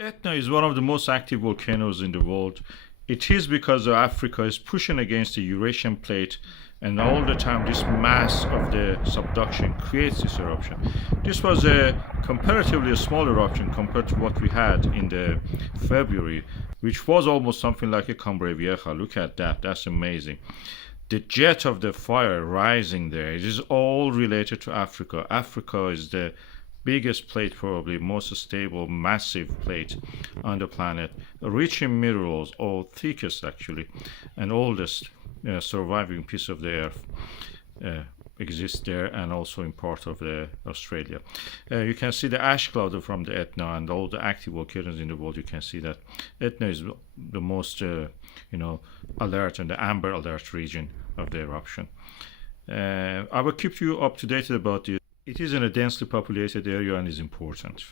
Etna is one of the most active volcanoes in the world. It is because Africa is pushing against the Eurasian plate, and all the time this mass of the subduction creates this eruption. This was a comparatively small eruption compared to what we had in the February, which was almost something like a Cumbre Vieja. Look at that, that's amazing. The jet of the fire rising there, it is all related to Africa. Africa is the biggest plate, probably most stable, massive plate on the planet, rich in minerals, or thickest actually, and oldest surviving piece of the earth exists there, and also in part of Australia. You can see the ash cloud from the Etna and all the active volcanoes in the world. You can see that Etna is the most alert and the amber alert region of the eruption. I will keep you up to date about it. It is in a densely populated area and is important.